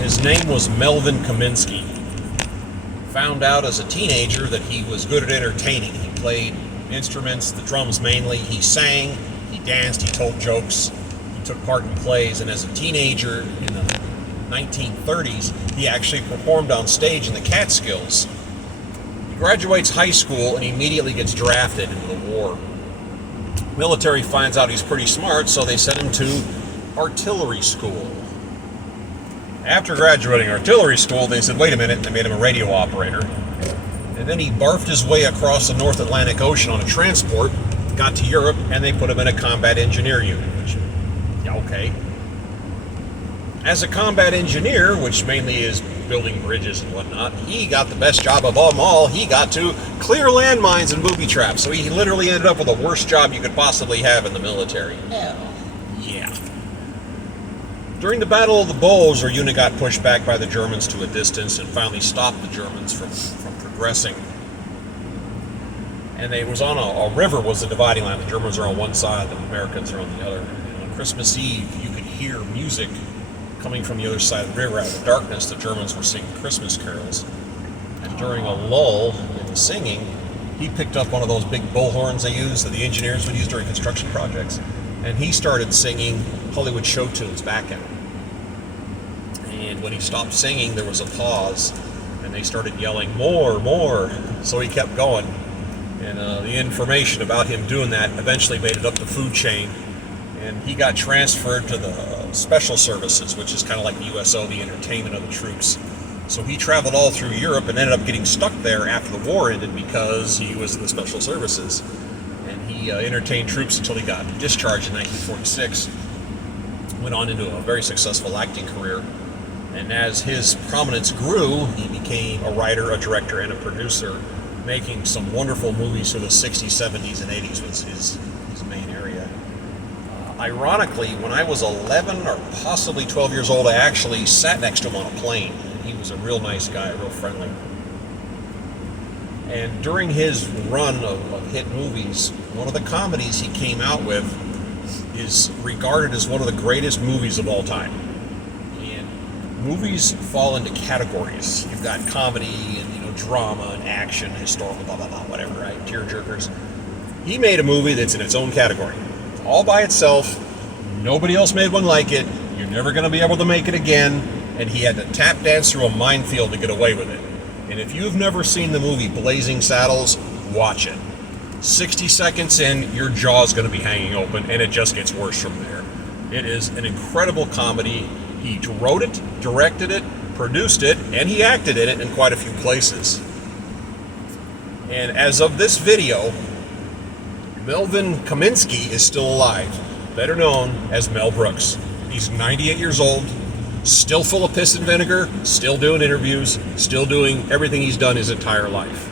His name was Melvin Kaminsky. Found out as a teenager that he was good at entertaining. He played instruments, the drums mainly. He sang, he danced, he told jokes, he took part in plays, and as a teenager in the 1930s, he actually performed on stage in the Catskills. He graduates high school and immediately gets drafted into the war. Military finds out he's pretty smart, so they sent him to artillery school. After graduating artillery school, they said, wait a minute, they made him a radio operator. And then he barfed his way across the North Atlantic Ocean on a transport, got to Europe, and they put him in a combat engineer unit, which, yeah, okay. As a combat engineer, which mainly is building bridges and whatnot, he got the best job of them all. He got to clear landmines and booby traps, so he literally ended up with the worst job you could possibly have in the military. Hell. Yeah. During the Battle of the Bulge, our unit got pushed back by the Germans to a distance and finally stopped the Germans from progressing. And it was on a river was the dividing line. The Germans are on one side, the Americans are on the other. And on Christmas Eve, you could hear music coming from the other side of the river. Out of the darkness, the Germans were singing Christmas carols. And during a lull in the singing, he picked up one of those big bullhorns they use, that the engineers would use during construction projects. And he started singing Hollywood show tunes back at him. And when he stopped singing, there was a pause, and they started yelling, more, more. So he kept going. And the information about him doing that eventually made it up the food chain. And he got transferred to the Special Services, which is kind of like the USO, the entertainment of the troops. So he traveled all through Europe and ended up getting stuck there after the war ended because he was in the Special Services. He entertained troops until he got discharged in 1946. Went on into a very successful acting career. And as his prominence grew, he became a writer, a director, and a producer, making some wonderful movies for the 60s, 70s, and 80s was his main area. Ironically, when I was 11 or possibly 12 years old, I actually sat next to him on a plane. He was a real nice guy, real friendly. And during his run of hit movies, one of the comedies he came out with is regarded as one of the greatest movies of all time. And movies fall into categories. You've got comedy and drama and action, historical, blah, blah, blah, whatever, right? Tearjerkers. He made a movie that's in its own category. All by itself. Nobody else made one like it. You're never going to be able to make it again. And he had to tap dance through a minefield to get away with it. And if you've never seen the movie Blazing Saddles, watch it. 60 seconds in, your jaw's going to be hanging open, and it just gets worse from there. It is an incredible comedy. He wrote it, directed it, produced it, and he acted in it in quite a few places. And as of this video, Melvin Kaminsky is still alive, better known as Mel Brooks. He's 98 years old. Still full of piss and vinegar, still doing interviews, still doing everything he's done his entire life.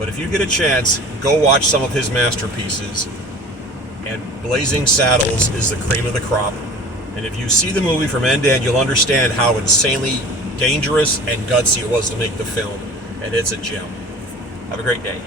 But if you get a chance, go watch some of his masterpieces. And Blazing Saddles is the cream of the crop. And if you see the movie from end to end, you'll understand how insanely dangerous and gutsy it was to make the film. And it's a gem. Have a great day.